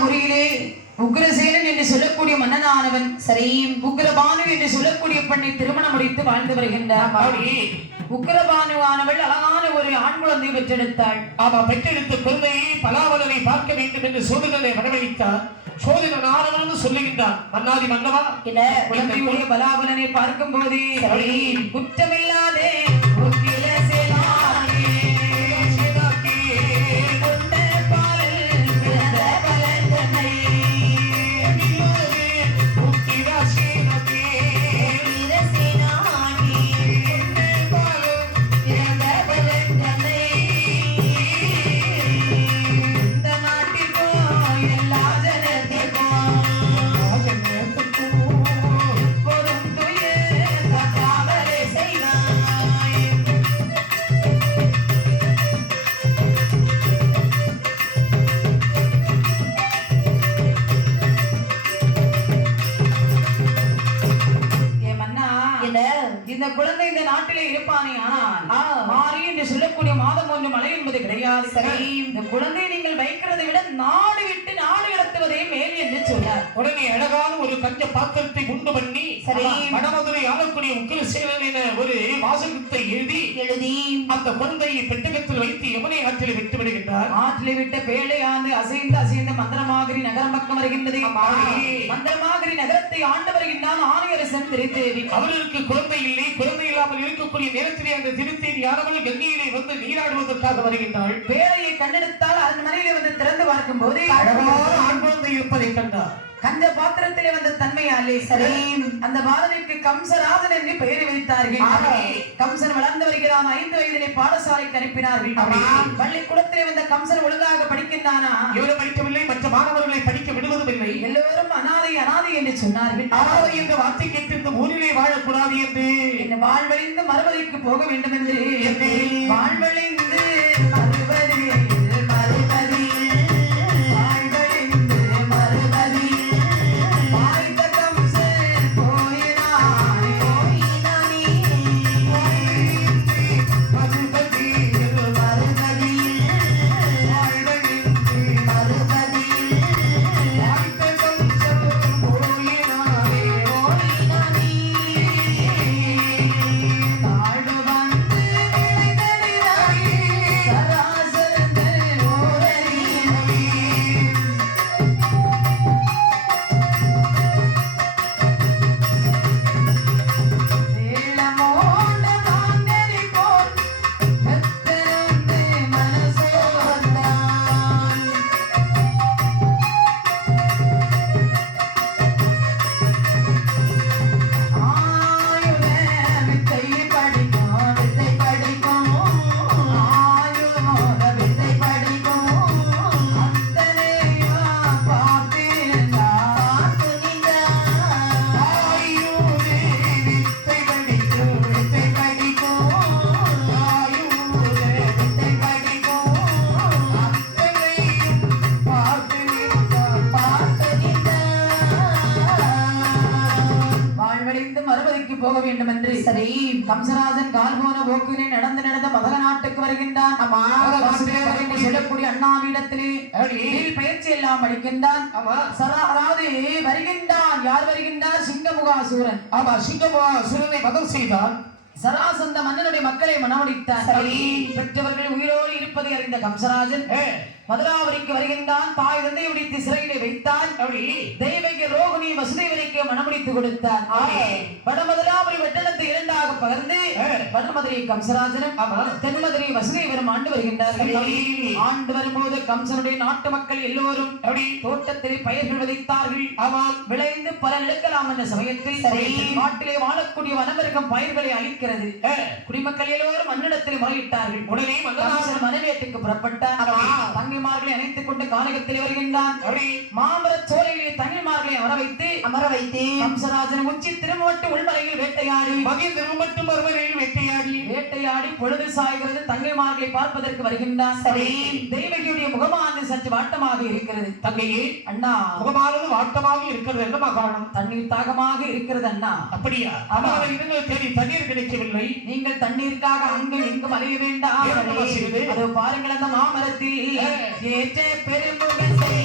மதுராபுரியிலே உக்ரசேனன் என்று சொல்லக்கூடிய மன்னனானவன் சரி உக்ரபானு என்று சொல்லக்கூடிய பெண்ணை திருமணம் முடித்து வாழ்ந்து வருகின்றார் உக்ரபானுவானவள் அழகான ஒரு ஆண் குழந்தை பெற்றெடுத்தாள். அவ பெற்றெடுத்த குழந்தையை பலாவலனை பார்க்க வேண்டும் என்று சோதனை வரவழைத்தார். சோதனன் ஆனவன் சொல்லுகின்றான். மன்னாதி மன்னவா? குழந்தையுடைய பலாபலனை பார்க்கும் போது குற்றமில்லாதே நாட்டிலே இருப்பானே ஆனால் மாறி என்று சொல்லக்கூடிய மாதம் ஒன்று மழை என்பது கிடையாது. சரி. இந்த குழந்தையை நீங்கள் வைக்கிறதை விட நாடு விட்டு நாடு கடத்துவதே மேல் என்று சொன்னார். உடனே அழகான ஒரு கஞ்ச பாத்திரத்தை உண்டு பண்ணி சரி. வடமதுரை ஆளக்கூடிய உக்கிரசேனன் என ஒரு வாசகத்தை எழுதி எழுதி. அந்த குழந்தையை பெட்டகத்தில் வைத்து யமுனை ஆற்றில் விட்டு விடுகின்றார் ஆற்றிலே விட்ட பேழையாந்து அசைந்து அசைந்து மந்திரமாகிரி நகரம் பக்கம் வருகின்றது. மந்திரமாகிரி நகரத்தை ஆண்டு வருகின்றான் ஆணையரசன் திருத்தேவி. அவர்களுக்கு குழந்தை இல்லை. குழந்தை இல்லாமல் இருக்கக்கூடிய நேரத்திலே அந்த திருத்தேவி ஆனவள் கங்கையிலே வந்து நீராடுவதற்காக வருகின்றாள். பேழையை கண்டெடுத்தால் அரண்மனையிலே வந்து திறந்து பார்க்கும் போது அழகான ஆண் குழந்தை இருப்பதை கண்டார் கஞ்ச பாத்திரத்திலே வந்த தன்மையாலே சரி அந்த பாலனுக்கு கம்சராஜன் என்று பெயர் வைத்தார்கள். கம்சன் வளர்ந்து வருகிறான். ஐந்து வயதிலே பாடசாலைக்கு அனுப்பினார்கள். பள்ளிக்கூடத்திலே வந்த கம்சன் ஒழுங்காக படிக்கின்றானா? இவரை படிக்கவில்லை. மற்ற மாணவர்களை படிக்க விடுவதும் இல்லை எல்லோரும் அனாதை அனாதை என்று சொன்னார்கள். அனாதை என்ற வார்த்தை கேட்டு இந்த ஊரிலே வாழக்கூடாது என்று. இந்த வாழ்வழிந்து மறுபதிக்கு போக வேண்டும் என்று. வாழ்வழிந்து Thank you. போக வேண்டும் என்று சரி கம்சராஜன் கால் போன போக்கினை நடந்து நடந்த மதக நாட்டுக்கு வருகின்றான். சொல்லக்கூடிய அண்ணாவிடத்திலே பயிற்சி எல்லாம் அளிக்கின்றான். அதாவது வருகின்றான். யார் வருகின்றார்? சிங்கமுகாசூரன். ஆமா சிங்கமா சுரனை வதம் செய்தான். சராசந்த மன்னனுடைய மக்களை மனமுடித்தார் சரி. பெற்றவர்கள் உயிரோடு இருப்பதை அறிந்த கம்சராஜன் மதுராபுரிக்கு வருகின்றான். தாய் தந்தை உடித்து சிறையிலே வைத்தான். அப்படி. தெய்வகி ரோகிணி வசுதேவருக்கு மனமுடித்து கொடுத்தார். வடமதுராபுரி வெட்டணத்தை இரண்டாக பகிர்ந்து. வடமதுரை கம்சராஜனும். தென்மதுரை வசுதேவரும் ஆண்டு வருகின்றார்கள் சரி. ஆண்டு வரும்போது கம்சனுடைய நாட்டு மக்கள் எல்லோரும் அப்படி. தோட்டத்தில் பயிர்கள் விதைத்தார்கள். ஆமாம். விளைந்து பலன் எடுக்கலாம் என்ற சமயத்தில் நாட்டிலே வாழக்கூடிய வனமிருகம் பயிர்களை அழிக்கிறது ஏ, குடிமக்கள் எல்லோரும் மன்னிடத்தில் முறையிட்டார்கள். உடனே மன்னனார் கம்சன் மனவேட்டுக்கு புறப்பட்டார். தங்கைமார்களை அணைத்துக் கொண்டு கானகத்தில் வருகின்றான். மாமர சோலையிலே தங்கைமார்களை அமர வைத்து அமர வைத்து கம்சராஜன் உச்சி திருமட்டு உள்மலையில் வேட்டையாடி. மட்டும் மறுவரையில் வெட்டையாடி. வேட்டையாடி பொழுது சாய்கிறது. தங்கைமார்களை பார்ப்பதற்கு வருகின்றான். சரி. தெய்வகியுடைய முகமானது சற்று வாட்டமாக இருக்கிறது. தங்கையே. அண்ணா. முகமானது வாட்டமாக இருக்கிறது என்னமா காரணம் தண்ணீர் தாகமாக இருக்கிறது அண்ணா. அப்படியா. பல இடங்கள் தேடி தண்ணீர் கிடைக்கவில்லை நீங்கள் தண்ணீருக்காக அங்கும் இங்கும் அலைய வேண்டாம்? அதோ பாருங்கள் அந்த மாமரத்தில். ஏற்ற பெருமுகத்தை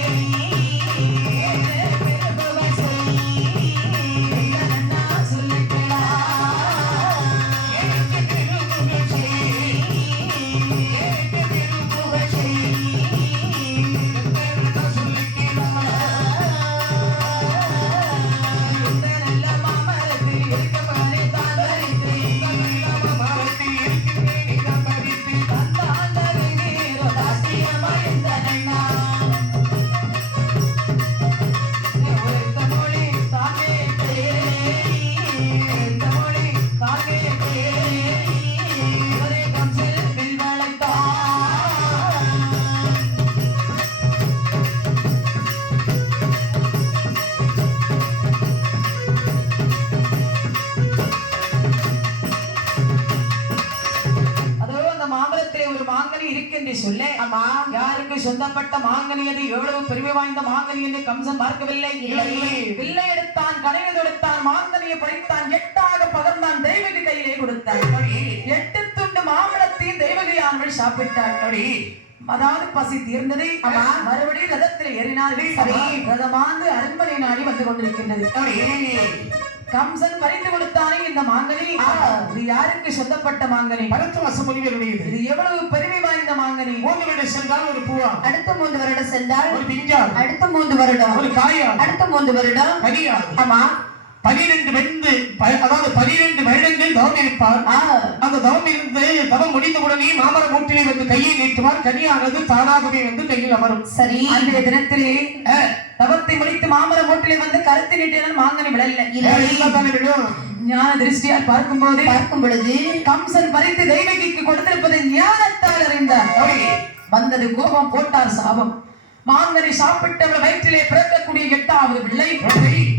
யாருக்கு சொந்தப்பட்ட மாங்கனி அது எவ்வளவு பெருமை வாய்ந்த மாங்கனி என்று கம்சன் பார்க்கவில்லை. வில்லை எடுத்தான் கனைவு எடுத்தான் மாங்கனியை பறித்தான் எட்டாக பகர்ந்தான் தெய்வகி கையிலே கொடுத்தான். எட்டு துண்டு மாம்பழத்தையும் தெய்வகையானவள் சாப்பிட்டாள். அதாவது பசி தீர்ந்தது. மறுபடியும் ரதத்தில் ஏறினார்கள். ரதமாந்து அரண்மனை நாடி வந்து கொண்டிருக்கின்றது. கம்சன் பறித்து கொடுத்தானே இந்த மாங்கனி. இது யாருக்கு சொந்தப்பட்ட மாங்கனி? பரத்துவாச முனிவருடையது இது எவ்வளவு பெருமை வாய்ந்த மாங்கனி? மூன்று வீடு சென்றால் ஒரு பூவா? அடுத்த மூன்று வருடம் சென்றால் ஒரு பிஞ்சால்? அடுத்த மூன்று வருடம். ஒரு காயால்? அடுத்த மூன்று வருடம்? கனியால்? ஆமா. பனிரெண்டு வெந்து ப- அதாவது பனிரெண்டு வருடங்கள் தவம் இருப்பார். அந்த தவம் இருந்து தவம் முடிந்தவுடனே மாமர மூட்டிலே வந்து கையை நீட்டுவார். கனியானது தானாகவே வந்து கையில் அமரும். சரி. அன்றைய தினத்திலே தவத்தை முடித்து மாமர மூட்டிலே வந்து கருத்து நீட்டினால் மாங்கனி விழல தானே விழும். ஞான திருஷ்டியால் பார்க்கும்போது பார்க்கும் பொழுது கம்சன் பறித்து தெய்வகிக்கு கொடுத்திருப்பதை ஞானத்தால் அறிந்தார். வந்தது கோபம் போட்டார் சாபம். மாங்கனி சாப்பிட்டவள் வயிற்றிலே பிறக்கக்கூடிய எட்டாவது பிள்ளை.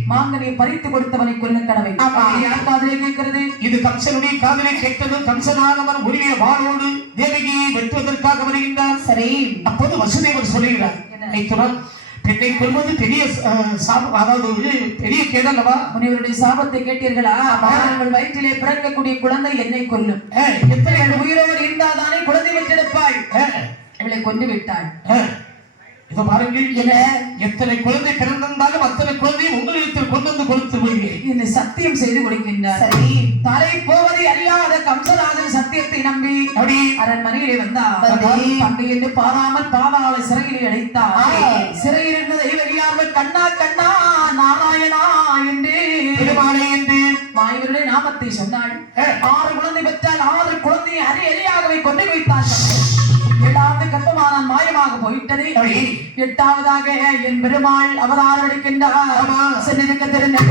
மாங்கனியை பறித்து கொடுத்தவனை கொல்ல கடவை ஆமா. யார் காதலே கேட்கிறது? இது கம்சனுடைய காதலை கேட்டது கம்சனானவன் உரிய வாளோடு தேவகியை வெட்டுவதற்காக வருகின்றார் சரி. அப்போது வசுதேவர் சொல்லுகிறார். பெண்ணை கொள்வது பெரிய சாபம் அதாவது பெரிய கேடல்லவா முனிவருடைய சாபத்தை கேட்டீர்களா? அவள் வயிற்றிலே பிறக்கக்கூடிய குழந்தை என்னை கொல்லும். எத்தனை உயிரோடு இருந்தாதானே குழந்தை பெற்றெடுப்பாள் அஹ், இவளை கொண்டு விட்டாள். பாருங்கள் என்ன? எத்தனை குழந்தை பிறந்திருந்தாலும் அத்தனை குழந்தையும் உங்களிடத்தில் கொண்டு வந்து கொடுத்து விடுகிறேன். என்னை சத்தியம் செய்து கொடுக்கின்றார். சரி. தலை போவதை அறியாத கம்சராஜன் சத்தியத்தை நம்பி அப்படி அரண்மனையிலே வந்தார். வந்து. தங்கை என்று பாராமல் பாதாள சிறையிலே அடைத்தார். சிறையில் இருந்த தெய்வகியார்கள் கண்ணா கண்ணா நாராயணா என்று. பெருமாளை என்று. மாயவருடைய நாமத்தை சொன்னாள். ஆறு குழந்தை பெற்றால் ஆறு குழந்தையை அரி அரியாகவே கொண்டு வைத்தார்கள். ஏழாவது கற்பமானான் மாயமாக போயிட்டது. எட்டாவதாக என் பெருமாள் அவதாரம் எடுக்கின்றார். சென்னிருக்க திருநெ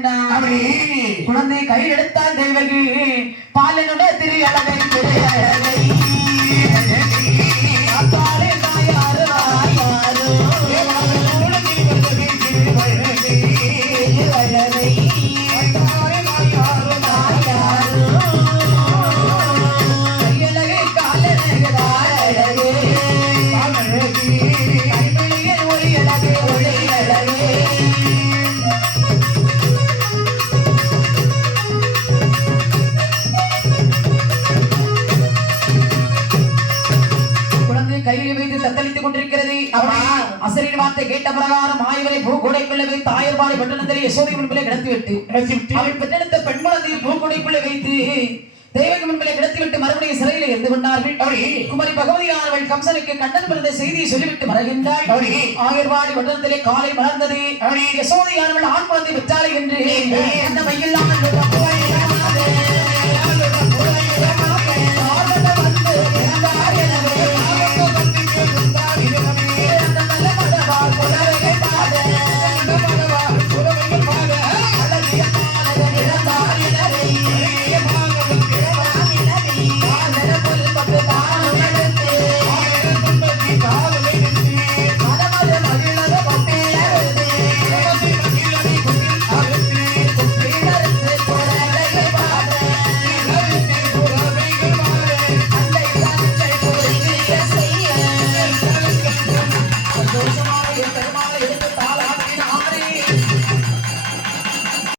பிறக்கின்றார் அப்படி குழந்தை கையில் எடுத்தால் தெய்வகி பாலனுடைய திரு அழகை திரு அழகை ஆய்வரை பூகோடைக்குள்ள வைத்து ஆயர்பாடி பட்டணத்திலே யசோதை முன்பிலே கிடத்திவிட்டு அவள் பெற்றெடுத்த பெண் குழந்தையை பூகோடைக்குள்ளே வைத்து தெய்வக்கு முன்பிலே கிடத்திவிட்டு மறுபடியும் சிறையில் இருந்து கொண்டார்கள். குமரி பகவதியானவள் கம்சனுக்கு கண்ணன் பிறந்த செய்தியை சொல்லிவிட்டு அப்படி ஆயர்வாடி பட்டணத்திலே காலை மலர்ந்தது. யசோதையானவள் ஆண் குழந்தை பெற்றாளை என்று அந்த மையில்லாமல்